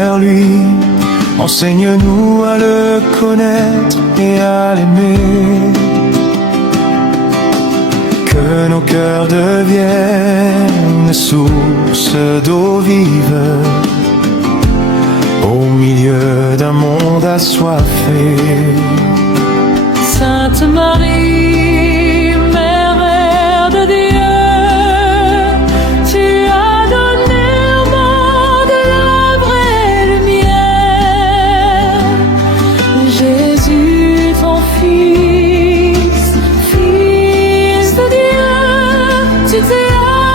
vers lui. Enseigne-nous à le connaître et à l'aimer. Que nos cœurs deviennent source d'eau vive au milieu d'un monde assoiffé. Sainte Marie, Mère de Dieu, tu as donné au monde la vraie lumière. Jésus, ton Fils, Fils de Dieu, tu t'es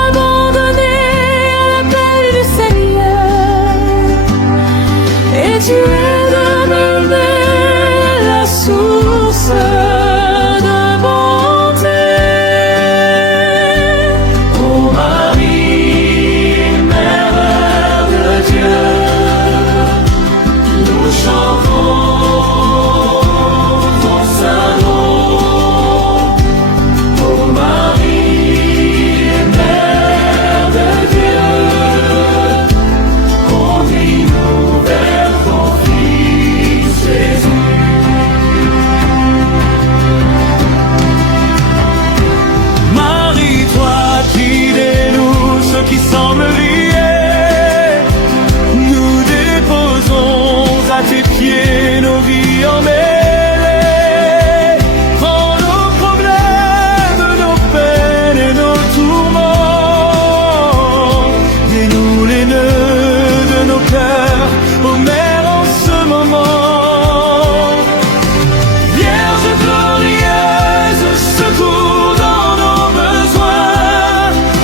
abandonné à l'appel du Seigneur, et tu es demeuré la source de bonté. Ô Marie, Mère de Dieu, nous chantons ton saint nom. Ô Marie, Mère de Dieu, conduis-nous vers ton Fils Jésus. Marie, toi qui dénoues ce qui semble lié, nous déposons à tes pieds nos vies emmêlées. Prends nos problèmes, nos peines et nos tourments. Dénoue les nœuds de nos cœurs, ô Mère, en ce moment. Vierge glorieuse, secours dans nos besoins.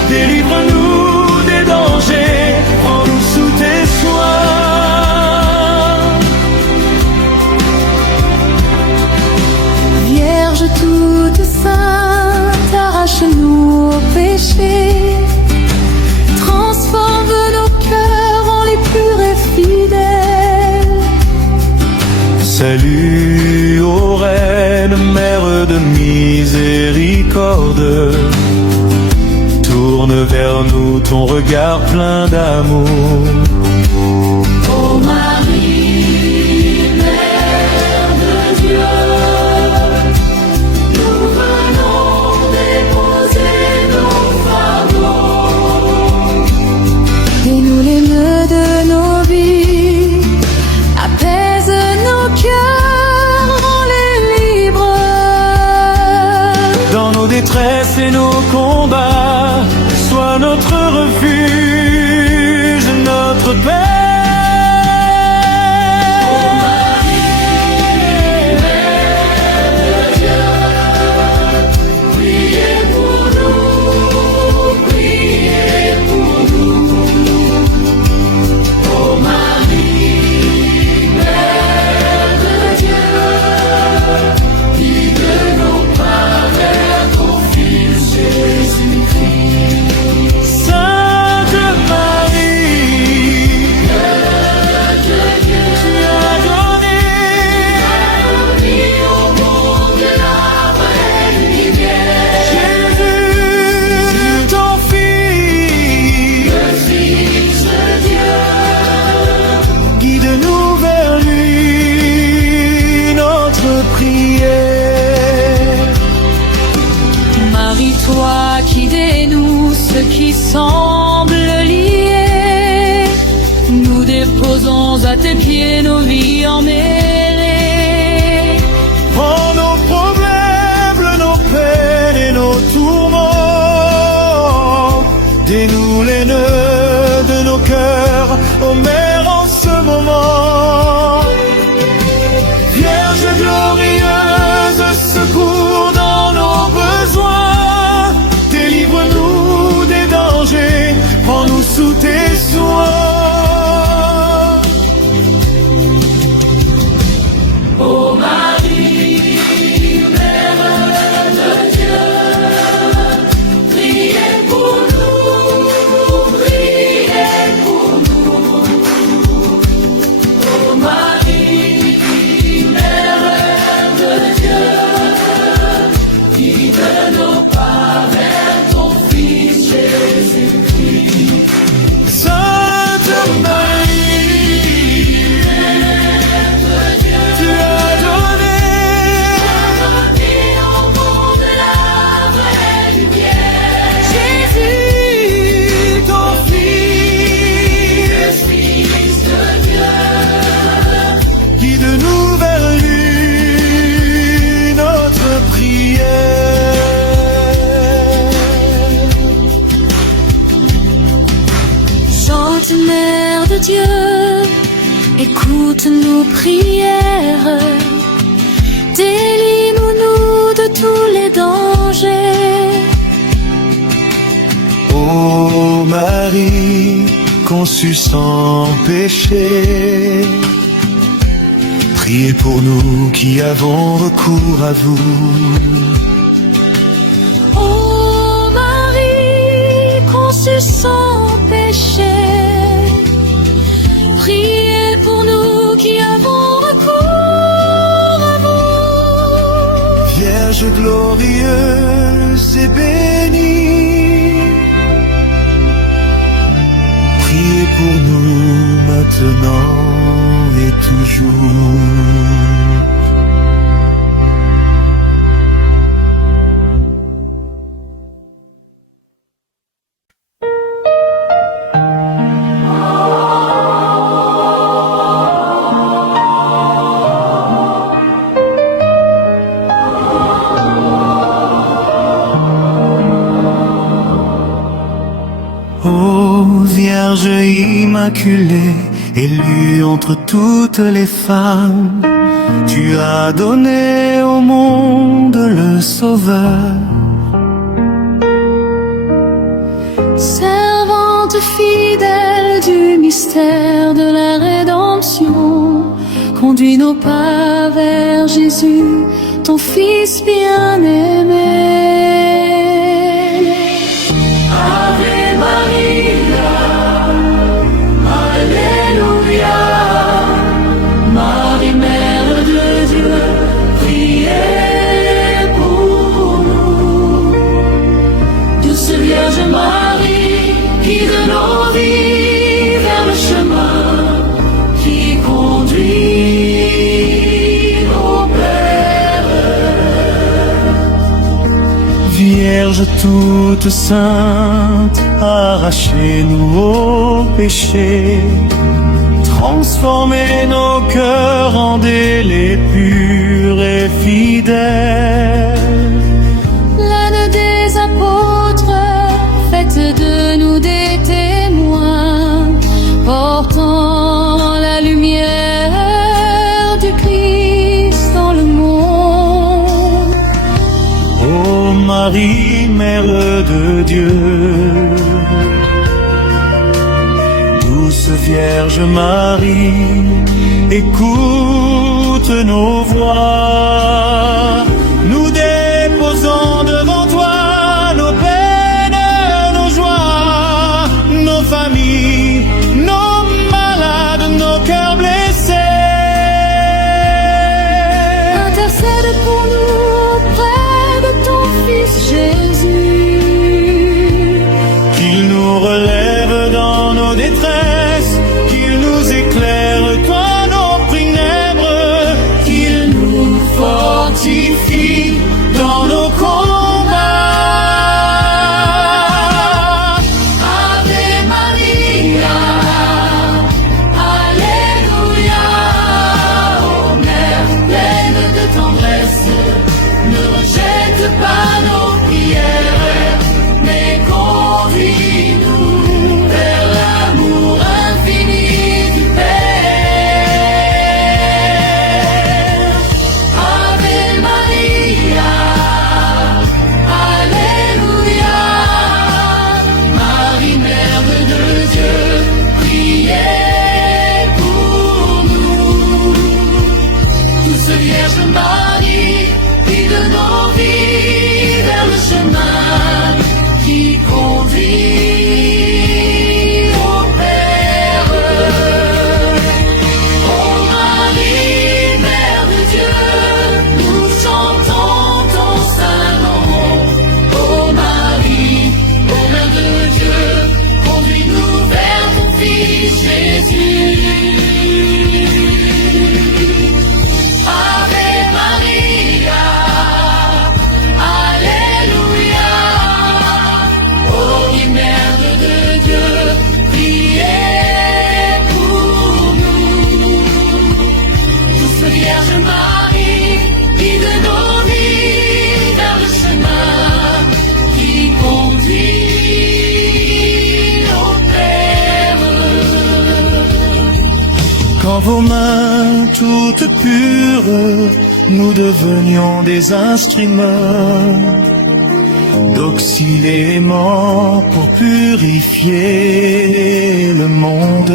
Délivre-nous des dangers, prends-nous sous tes soins. Vierge toute sainte, arrache-nous au péché. Transforme nos cœurs en les purs et fidèles. Salut ô Reine, Mère de miséricorde, tourne vers nous ton regard plein d'amour. Ô Marie, Mère de Dieu, nous venons déposer nos fardeaux. Dénoue les nœuds de nos vies, apaise nos cœurs, rends-les libres. Dans nos détresses et nos combats, sois notre refuge, notre paix. Sainte Marie, tu as donné au monde la vraie lumière. Jésus, ton Fils, le Fils de Dieu, guide-nous vers lui, notre prière. Marie, toi qui dénoues ce qui semble lié, nous déposons à tes pieds nos vies emmêlées. Prends nos problèmes, nos peines et nos tourments. Dénoue les nœuds de nos cœurs, ô Mère, en ce moment. Vierge glorieuse, secours dans nos besoins. Délivre-nous des dangers, prends-nous sous tes soins. Dieu, écoute nos prières, délivre-nous de tous les dangers. Ô Marie, conçue sans péché, priez pour nous qui avons recours à vous. Ô Marie, conçue sans péché, priez pour nous qui avons recours à vous. Vierge glorieuse et bénie, priez pour nous maintenant et toujours. Ô Vierge immaculée, élue entre toutes les femmes, tu as donné au monde le Sauveur. Servante fidèle du mystère de la rédemption, conduis nos pas vers Jésus, ton Fils bien-aimé. Ave Maria, Alléluia, Marie, Mère de Dieu, priez pour nous. Douce Vierge Marie, guide nos vies vers le chemin qui conduit au Père. Vierge toute sainte, arrachez-nous au péché, transformez nos cœurs, rendez-les purs et fidèles. L'âne des apôtres, faites de nous des témoins, portant la lumière du Christ dans le monde. Ô Marie, Mère de Dieu, douce Vierge Marie, écoute nos voix. Nous déposons devant toi nos peines, nos joies, nos familles, nos malades, nos cœurs blessés. Intercède pour nous auprès de ton Fils Jésus. Qu'il nous relève dans nos détresses, qu'il nous éclaire dans nos ténèbres, qu'il nous forge Dans vos mains toutes pures, nous devenions des instruments d'auxiliaires pour purifier le monde.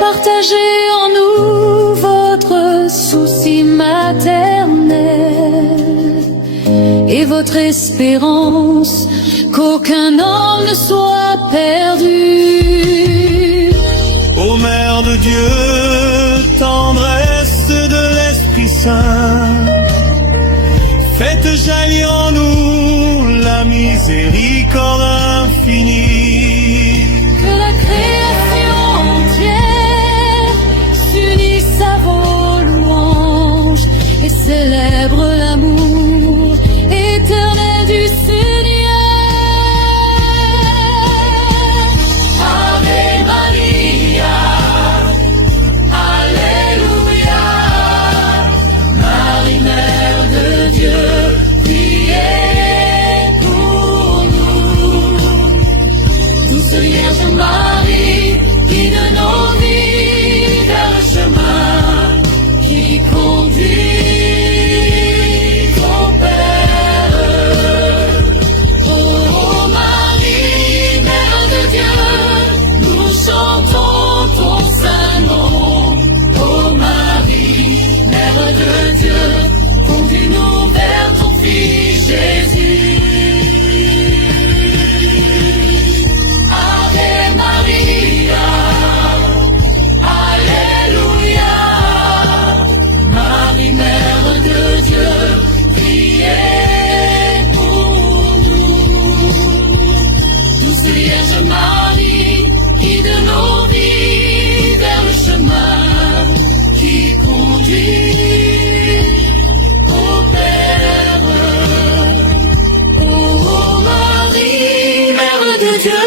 Partagez en nous votre souci maternel et votre espérance qu'aucun homme ne soit perdu. Ô Mère de Dieu, tendresse de l'Esprit Saint, faites jaillir en nous la miséricorde infinie. Que la création entière s'unisse à vos louanges et célèbre l'amour éternel du Seigneur. Ave Maria, Alléluia, Marie, Mère de Dieu, priez pour nous. Douce Vierge Marie, guide nos vies vers le chemin qui conduit au Père. Oh Marie, Mère de Dieu, nous chantons ton saint nom. Oh Marie, Mère de Dieu, conduis-nous vers ton Fils Jésus. Ave Maria, Alléluia, Marie, Mère de Dieu, priez pour nous. Douce Vierge Marie, guide nos vies vers le chemin qui conduit au Père. Oh Marie, Mère de Dieu,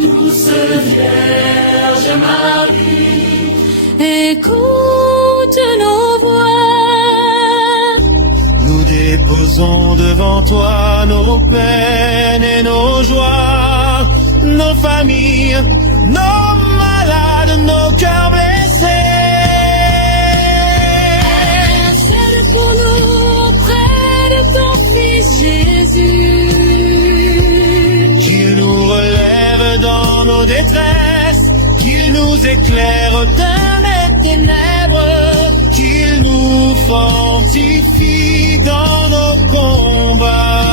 douce Vierge Marie, écoute nos voix. Nous déposons devant toi nos peines et nos joies, nos familles, nos malades, nos cœurs blessés. Intercède pour nous auprès de ton Fils Jésus. Qu'il nous relève dans nos détresses, qu'il nous éclaire dans les ténèbres, qu'il nous fortifie dans nos combats.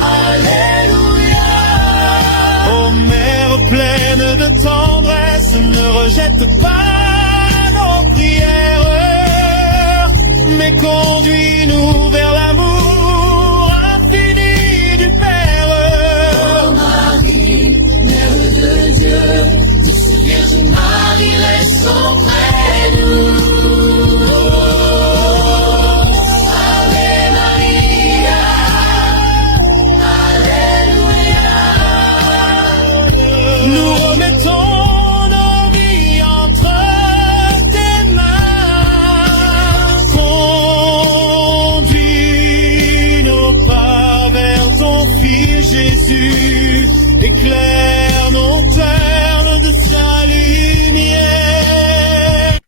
Alléluia. Ô Mère pleine de tendresse, ne rejette pas nos prières, mais conduis-nous vers l'amour infini du Père. Oh Marie, Mère de Dieu, douce Vierge Marie, reste auprès de nous. Ave Maria, Alléluia. Nous remettons nos vies entre tes mains. Conduis nos pas vers ton Fils Jésus. Éclaire nos cœurs de sa lumière.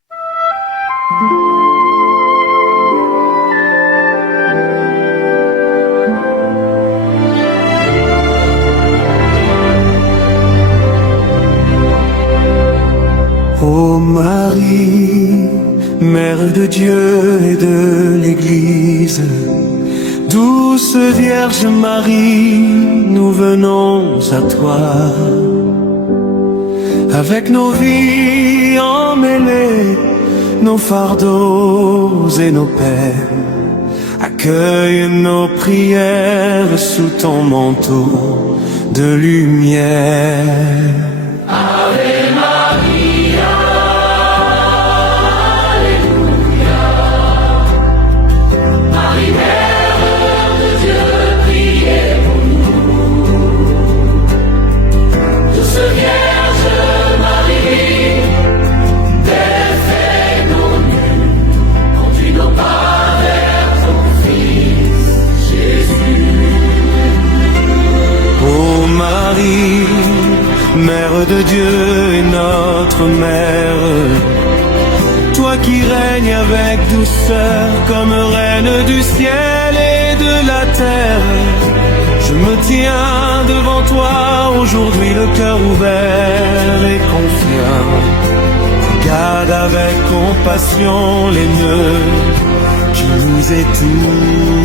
Ô Marie, Mère de Dieu et de l'Église, douce Vierge Marie, nous venons à toi. Avec nos vies emmêlées, nos fardeaux et nos peines, accueille nos prières sous ton manteau de lumière. Conduis nos pas vers ton Fils. Dieu et notre Mère, toi qui règnes avec douceur comme reine du ciel et de la terre, je me tiens devant toi aujourd'hui le cœur ouvert et confiant. Garde avec compassion les nœuds qui nous étouffent.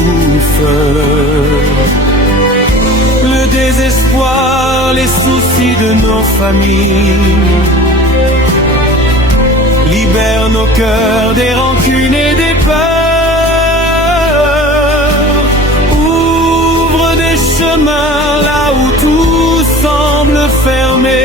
Le désespoir, les soucis de nos familles, libère nos cœurs des rancunes et des peurs. Ouvre des chemins là où tout semble fermé.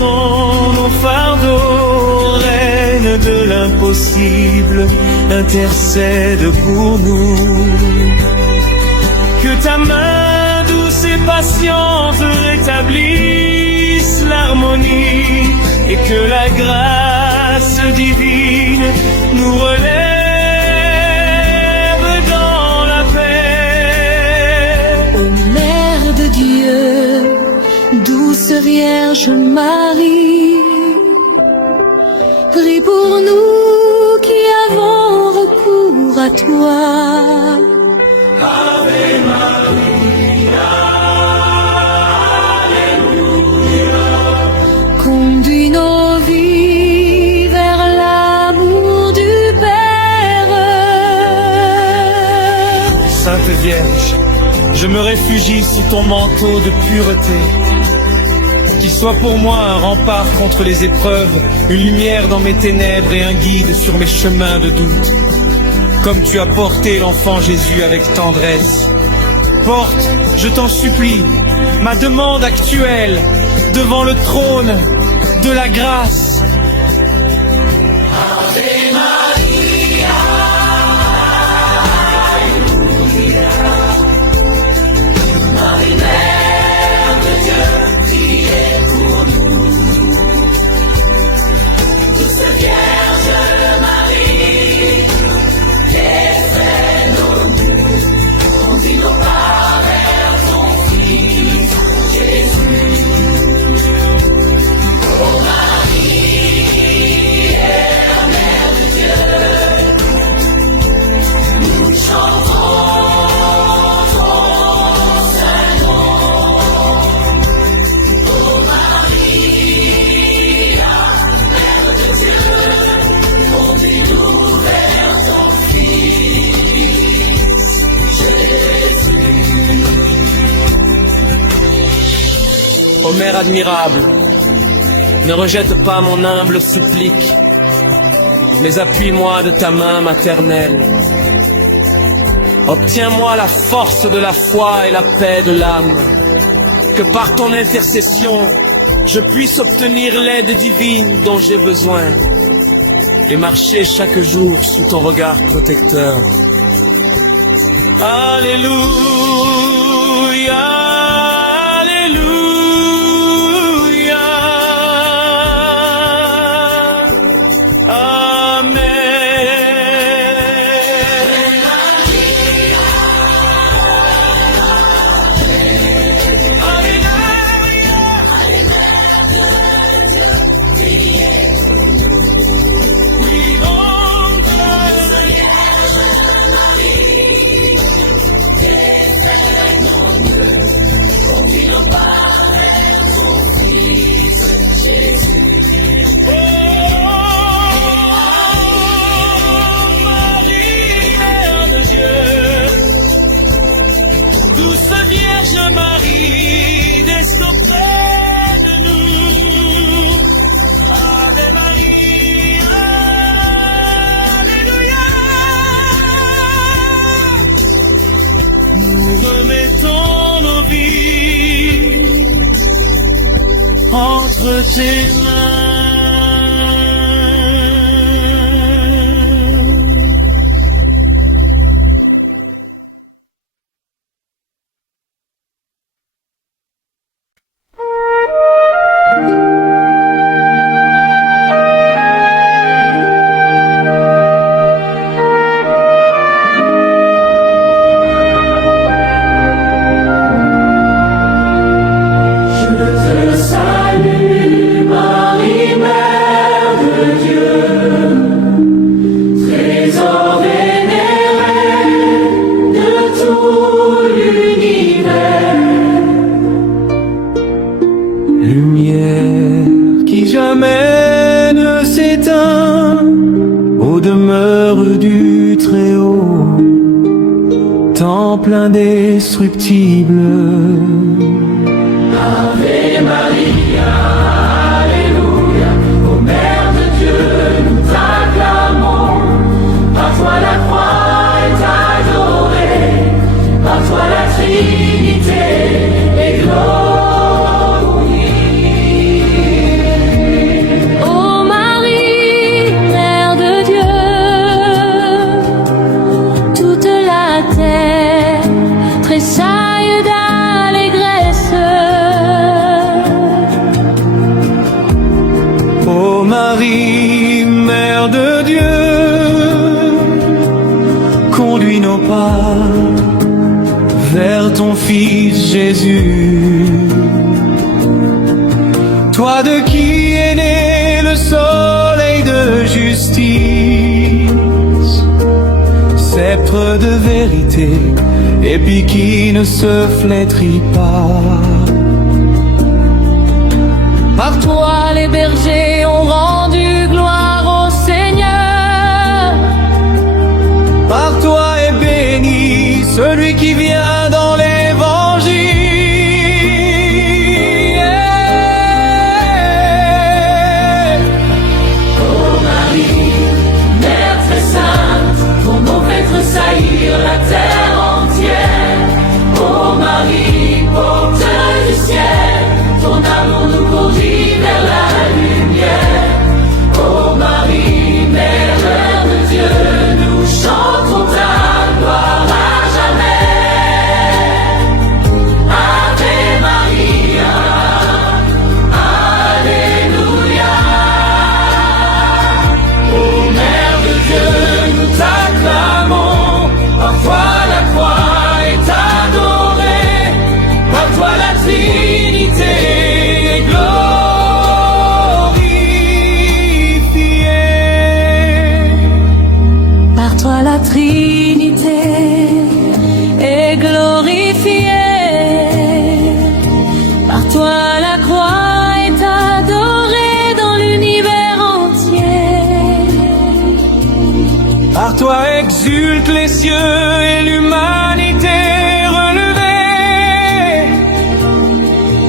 Nos fardeaux, reine de l'impossible, intercède pour nous. Que ta main douce et patiente rétablisse l'harmonie et que la grâce divine nous relève dans la paix. Ô Mère de Dieu, douce Vierge Marie, prie pour nous qui avons recours à toi. Ave Maria, Alléluia. Conduis nos vies vers l'amour du Père. Sainte Vierge, je me réfugie sous ton manteau de pureté. Qu'il soit pour moi un rempart contre les épreuves, une lumière dans mes ténèbres et un guide sur mes chemins de doute. Comme tu as porté l'enfant Jésus avec tendresse, porte, je t'en supplie, ma demande actuelle devant le trône de la grâce. Ô Mère admirable, ne rejette pas mon humble supplique, mais appuie-moi de ta main maternelle. Obtiens-moi la force de la foi et la paix de l'âme, que par ton intercession, je puisse obtenir l'aide divine dont j'ai besoin et marcher chaque jour sous ton regard protecteur. Alléluia. entre tes mains. Lumière qui jamais ne s'éteint aux demeures du Très-Haut, temple indestructible. Ave Maria, Alléluia, ô Mère de Dieu, nous t'acclamons. Par toi la croix est adorée, par toi la Trinité est glorifiée. Tressaille d'allégresse. Ô Marie, Mère de Dieu, conduis nos pas vers ton Fils Jésus. Toi de qui est né le soleil de justice, sceptre de vérité, épis qui ne se flétrit pas. Par toi les bergers ont rendu gloire au Seigneur. Par toi est béni celui qui vient dans l'Évangile. Ô Marie, Mère très sainte, ton nom fait tressaillir la terre entière. Ô Marie, porteur du ciel, ton amour nous conduit vers la lumière. Ô Marie, Mère de Dieu, nous chantons ta gloire à jamais. Ave Maria, Alléluia. Ô Mère de Dieu, nous t'acclamons. Par toi la croix est adorée, par toi la Trinité est glorifiée. Par toi la Trinité est glorifiée. Par toi la croix est adorée dans l'univers entier. Par toi exultent les cieux et l'humanité relevée.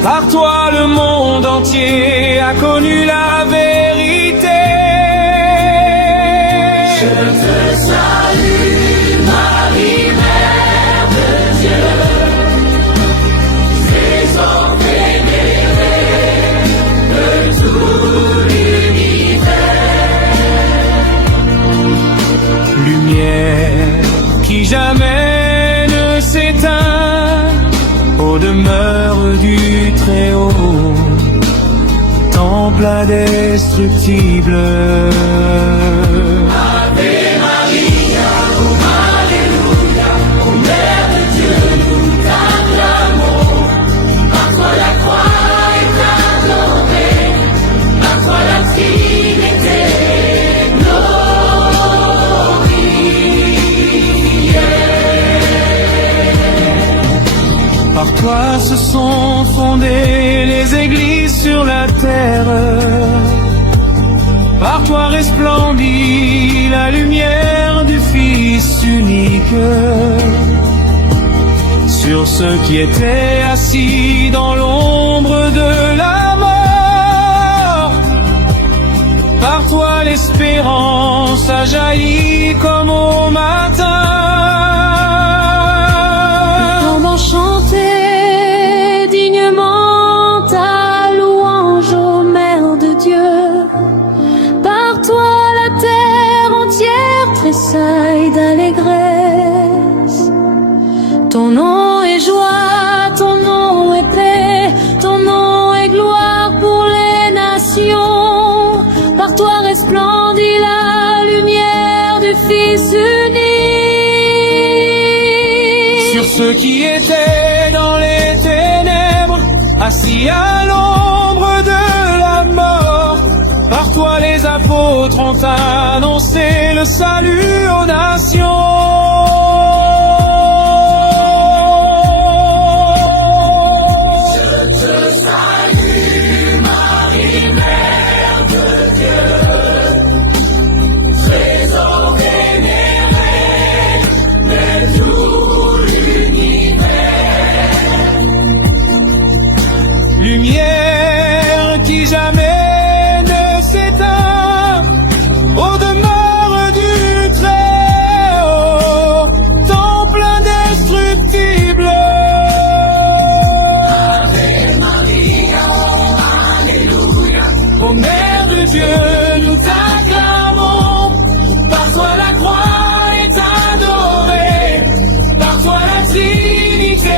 Par toi le monde entier a connu la vérité. Je te salue, Marie, Mère de Dieu, trésor vénéré de tout l'univers. Lumière qui jamais ne s'éteint aux demeures du Très-Haut, temple indestructible. Ave Maria, oh Alléluia, ô Mère de Dieu, nous t'acclamons. Par toi la croix est adorée, par toi la Trinité est glorifiée. Par toi se sont fondées les églises sur la terre. Par toi resplendit la lumière du Fils unique sur ceux qui étaient assis dans l'ombre de la mort. Par toi l'espérance a jailli comme au matin. Chanter dignement ta louange, ô tressaille d'allégresse. Ton nom est joie, ton nom est paix, ton nom est gloire pour les nations. Par toi resplendit la lumière du Fils unique. Sur ceux qui étaient dans les ténèbres, assis à l'ombre de la mort, par toi les apôtres ont annoncé le salut aux nations. Lumière qui jamais ne s'éteint, aux demeures du Très-Haut, temple indestructible. Ave Maria, Alléluia. Ô Mère de Dieu, nous t'acclamons, par toi la croix est adorée, par toi la Trinité.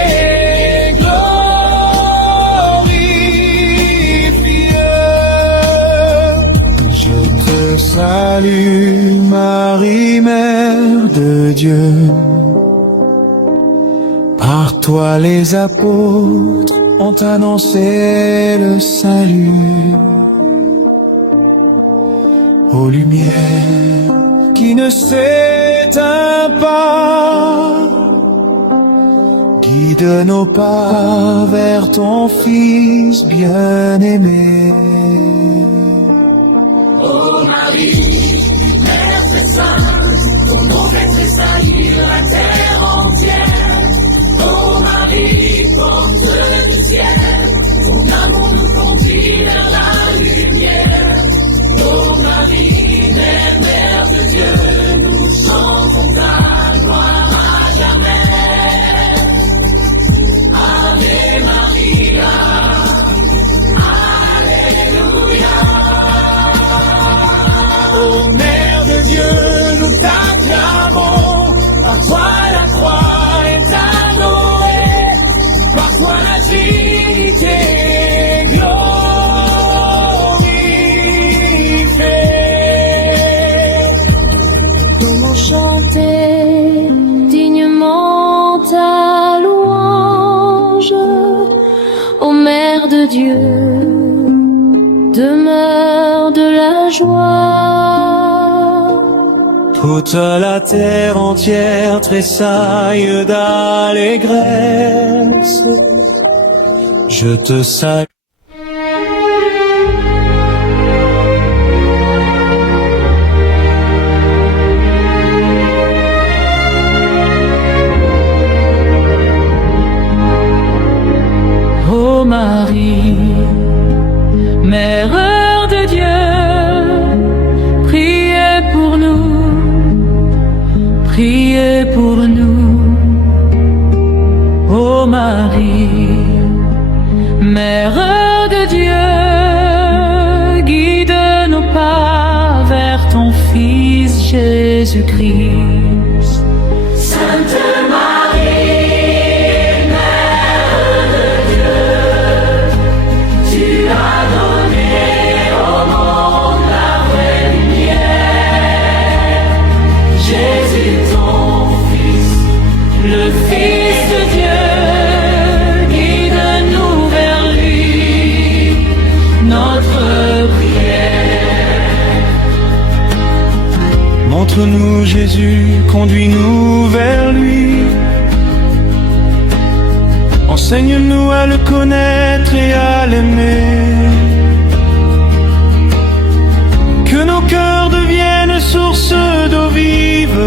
Salut Marie, Mère de Dieu, par toi les apôtres ont annoncé le salut. Ô lumière qui ne s'éteint pas, guide nos pas vers ton Fils bien-aimé. Ô Marie, Mère très sainte, ton nom fait tressaillir la terre entière. Ô Marie, porte du ciel, ton amour nous conduit vers la lumière. Ô Marie, Mère de Dieu, nous chantons ta gloire à jamais. Ave Maria, Alléluia. Ô Mère de Dieu, nous t'acclamons, par toi la croix est adorée, par toi la Trinité glorifiée. Comment chanter dignement ta louange, ô Mère de Dieu, demeure de la joie. Toute la terre entière tressaille d'allégresse. Je te salue. Ô Marie, Mère de Dieu, priez pour nous, priez pour nous. Ô Marie, Mère de Dieu, guide nos pas vers ton Fils Jésus-Christ. Sainte Marie, Mère de Dieu, tu as donné au monde la vraie lumière. Jésus ton Fils, le Fils de Dieu, guide-nous vers lui, notre prière. Montre-nous Jésus, conduis-nous vers lui. Enseigne-nous à le connaître et à l'aimer. Que nos cœurs deviennent source d'eau vive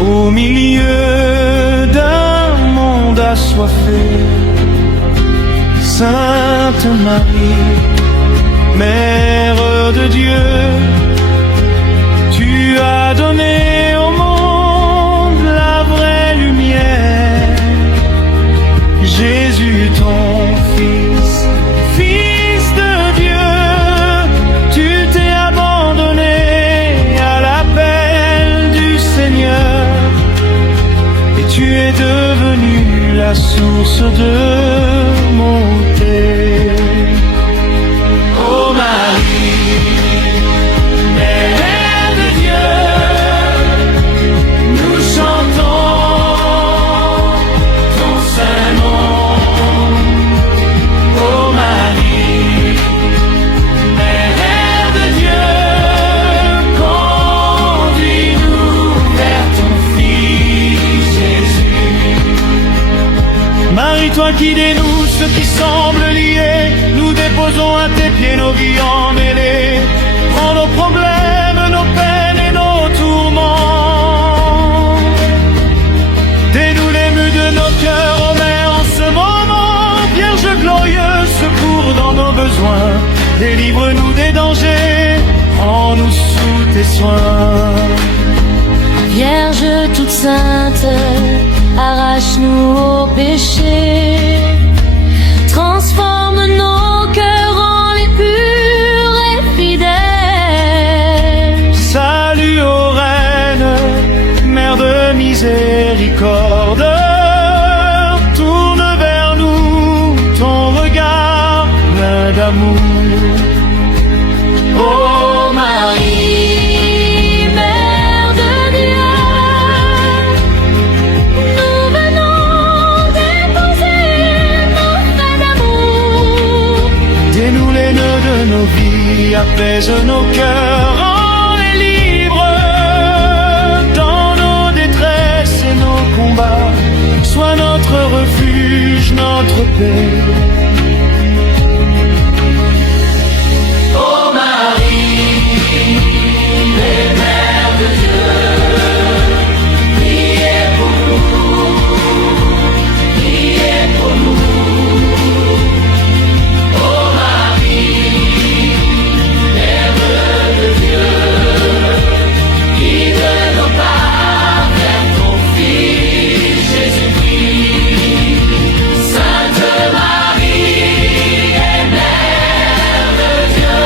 au milieu d'un monde assoiffé. Sainte Marie, Mère de Dieu, tu as donné au monde la vraie lumière. Jésus ton Fils, Fils de Dieu, tu t'es abandonné à la paix la source de montée. Ô Marie, Mère de Dieu, nous chantons ton saint nom. Ô Marie, Mère de Dieu, conduis-nous vers ton Fils Jésus. Marie, toi qui dénoues ce qui semble lié, nous déposons à tes pieds nos vies emmêlées. Prends nos problèmes, nos peines et nos tourments. Dénoue les mues de nos cœurs, ô Mère, en ce moment. Vierge glorieuse, secours dans nos besoins. Délivre-nous des dangers, prends-nous sous tes soins. Vierge toute sainte, arrache-nous au péché. Transforme nos cœurs en les purs et fidèles. Salut ô Reine, Mère de miséricorde. Tourne vers nous ton regard plein d'amour. Ô Marie, Mère de Dieu, nous venons déposer nos faits d'amour. dénoue les nœuds de nos vies, apaise nos cœurs, rends les libres dans nos détresses et nos combats. Sois notre refuge, notre paix. Ô Marie, Mère de Dieu, priez pour nous, priez pour nous. Ô Marie, Mère de Dieu, guide nos pas vers ton Fils Jésus-Christ. Sainte Marie et Mère de Dieu,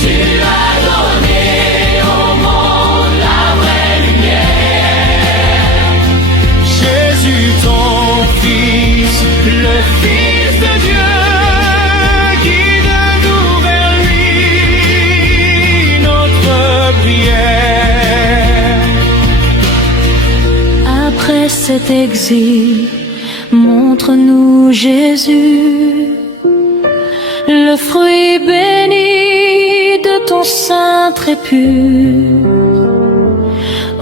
tu as donné au monde la vraie lumière. Jésus ton Fils, le Fils de Dieu, guide-nous vers lui, notre prière. Après cet exil, montre-nous Jésus, le fruit béni de ton sein trépu.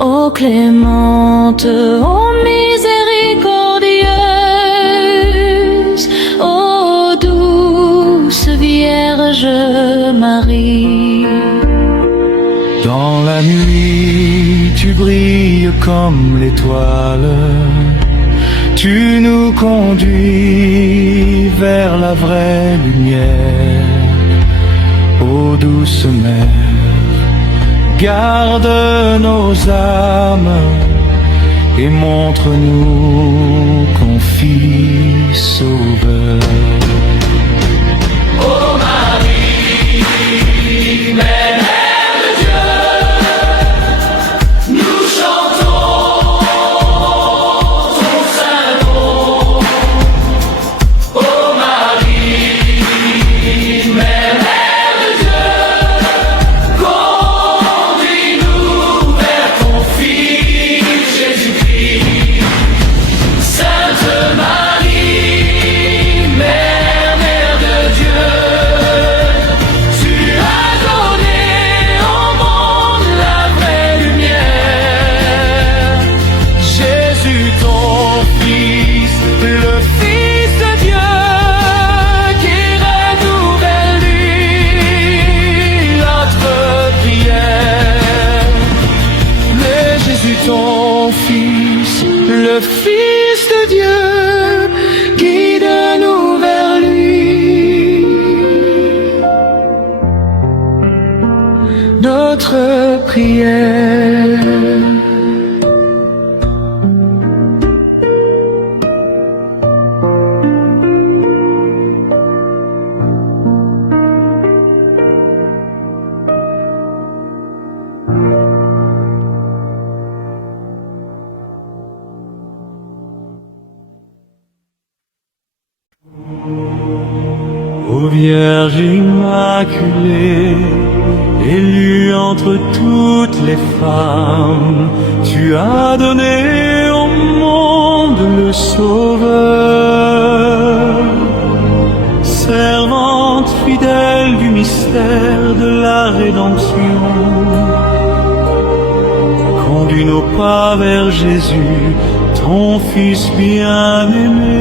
Ô clémente, ô miséricordieuse, ô douce Vierge Marie. Dans la nuit, tu brilles comme l'étoile. Tu nous conduis vers la vraie lumière. Ô douce Mère, garde nos âmes et montre-nous qu'on Fils sauveur. Ô Marie, Mère de Dieu, nous chantons ton saint nom. Ô Marie, Mère de Dieu, conduis-nous vers ton Fils Jésus-Christ. Sainte Marie, Mère de Dieu, tu as donné au monde la vraie lumière. Jésus ton Fils, le Fils de Dieu, guide-nous vers lui, notre prière. Mais Jésus ton Fils, le Fils de Dieu, guide-nous vers lui, notre prière. Vierge immaculée, élue entre toutes les femmes, tu as donné au monde le Sauveur. Servante fidèle du mystère de la rédemption, conduis-nous pas vers Jésus, ton Fils bien-aimé.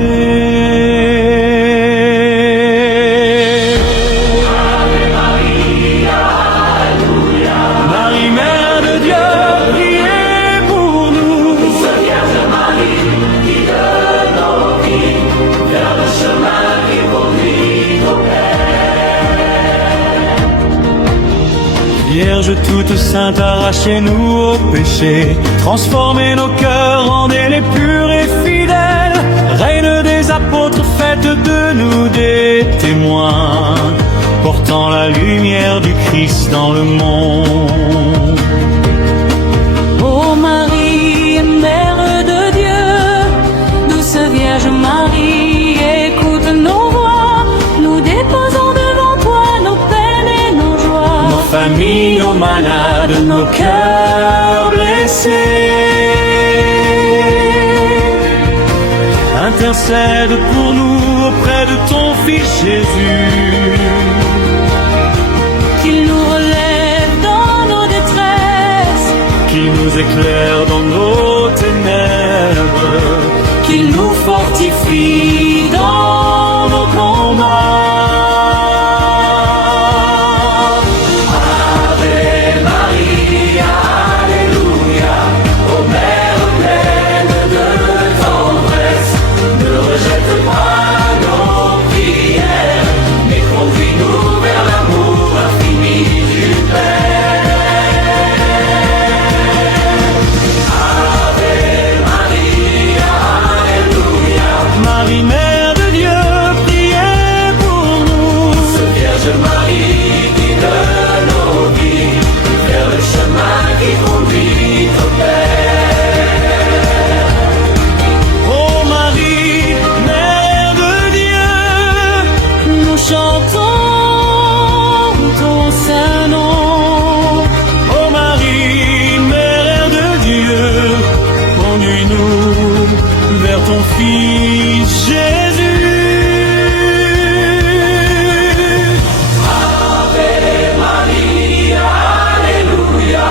Vierge toute sainte, arrachez-nous au péché, transformez nos cœurs, rendez-les purs et fidèles. Reine des apôtres, faites de nous des témoins, portant la lumière du Christ dans le monde. Ô Marie, Mère de Dieu, douce Vierge Marie, écoute nos voix, nous déposons devant toi nos peines et nos joies, Nos familles, nos malades, nos cœurs blessés. Intercède pour nous auprès de ton Fils Jésus, qu'il nous relève dans nos détresses, qu'il nous éclaire dans nos ténèbres, qu'il nous fortifie dans nos combats. Ton Fils Jésus. Ave Maria, Alléluia.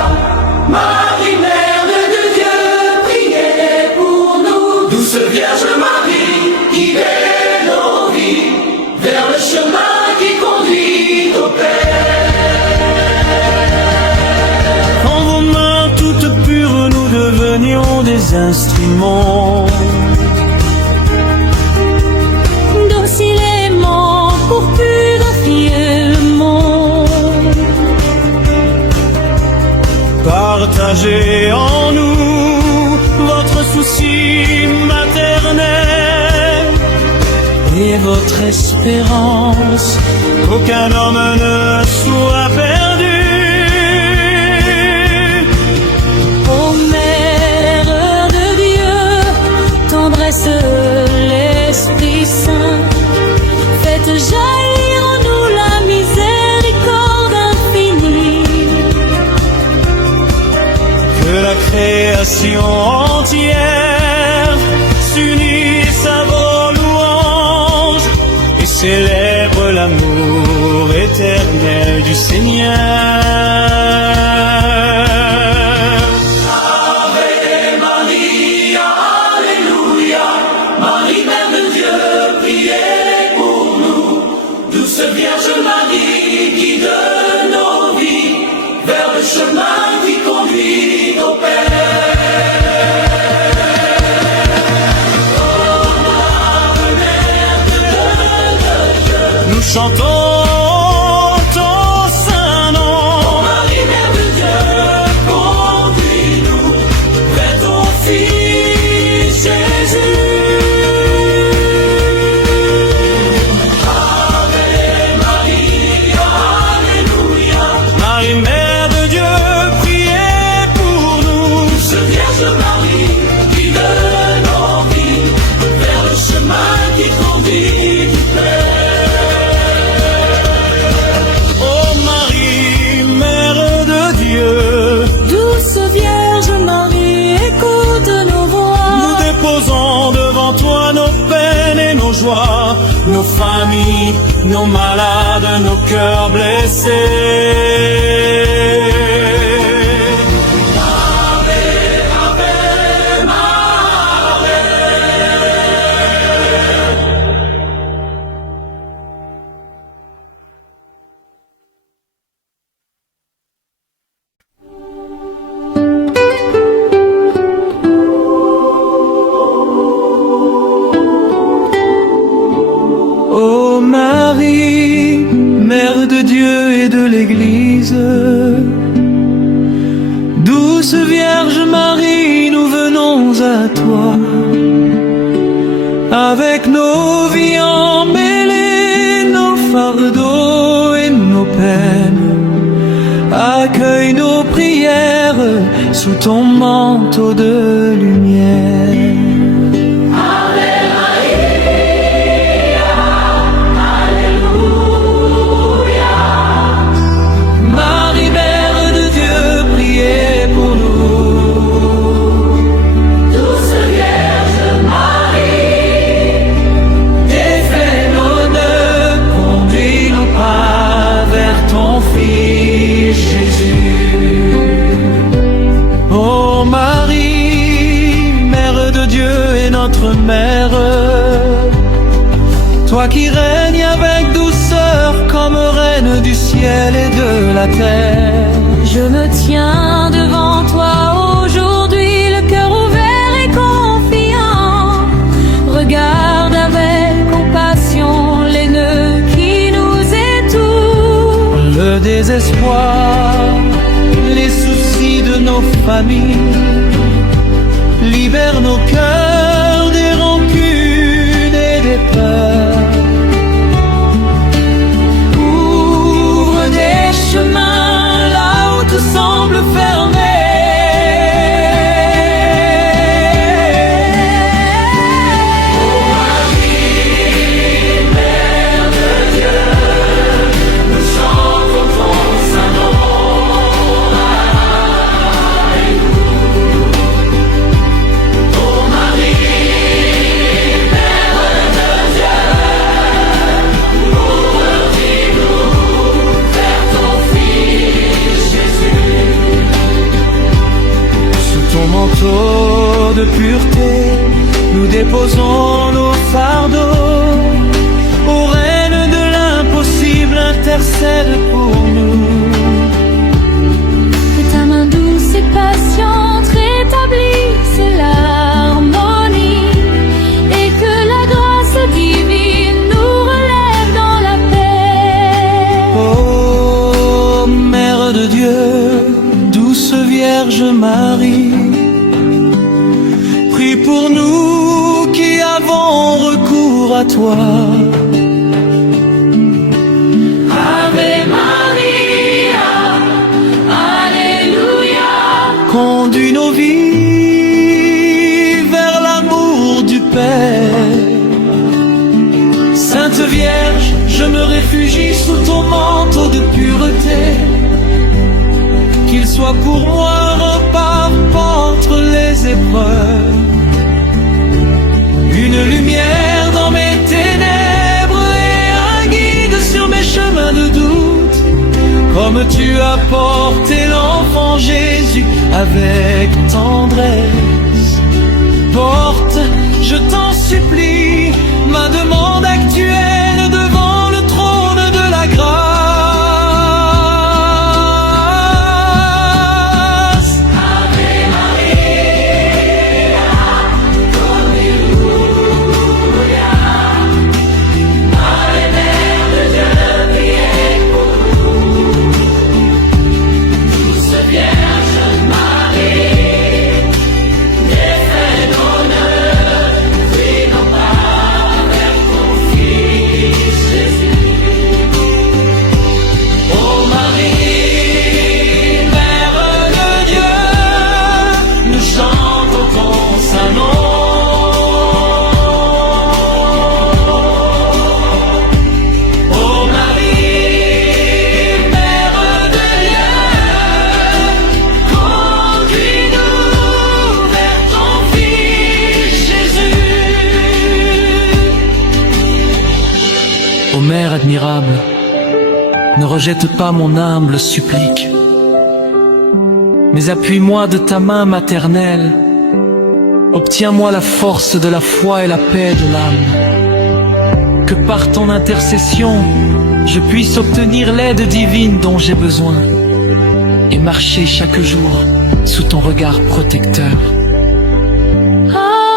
Marie, Mère de Dieu, priez pour nous. Douce Vierge Marie, guidez nos vies vers le chemin qui conduit au Père. En vos mains toutes pures, nous devenions des instruments. pour purifier le monde. Partagez en nous votre souci maternel et votre espérance qu'aucun homme ne soit perdu. Ô Mère de Dieu, tendresse l'Esprit Saint, faites jaillir en nous la miséricorde infinie. Que la création entière s'unisse à vos louanges et célèbre l'amour éternel du Seigneur. Vierge Marie, guide nos vies vers le chemin qui conduit au Père. Oh, Mère de Dieu, nous chantons ton saint nom. Oh Marie, Mère de Dieu, conduis-nous vers ton Fils Jésus. Mère de Dieu, priez pour nous. Douce Vierge Marie, guide nos vies vers le chemin qui conduit au Père. nos malades, nos cœurs blessés. Ô Marie, Mère de Dieu et de l'Église, douce Vierge Marie, nous venons à toi, avec nos vies emmêlées, nos fardeaux et nos peines. Accueille nos prières sous ton manteau de lumière. Mère, toi qui règnes avec douceur comme reine du ciel et de la terre, Je me tiens devant toi aujourd'hui, le cœur ouvert et confiant. Regarde avec compassion les nœuds qui nous étouffent, le désespoir, les soucis de nos familles. Libère nos cœurs des rancunes et des peurs. Ouvre des chemins là où tout semble fermé. Ô Marie, Mère de Dieu, nous chantons ton saint nom. Manteau de pureté, nous déposons nos fardeaux. Ô Reine de l'impossible, intercède pour nous. que ta main douce et patiente rétablisse l'harmonie, et que la grâce divine nous relève dans la paix. Ô Mère de Dieu, douce Vierge Marie, prie pour nous qui avons recours à toi. Ave Maria, Alléluia. Conduis nos vies vers l'amour du Père. Sainte Vierge, je me réfugie sous ton manteau de pureté. Qu'il soit pour moi un rempart contre les épreuves, une lumière dans mes ténèbres et un guide sur mes chemins de doute. Comme tu as porté l'enfant Jésus avec tendresse, porte, je t'en supplie, ma demande actuelle devant le trône de la grâce. admirable, ne rejette pas mon humble supplique, mais appuie-moi de ta main maternelle, obtiens-moi la force de la foi et la paix de l'âme, que par ton intercession, je puisse obtenir l'aide divine dont j'ai besoin, et marcher chaque jour sous ton regard protecteur. Ah,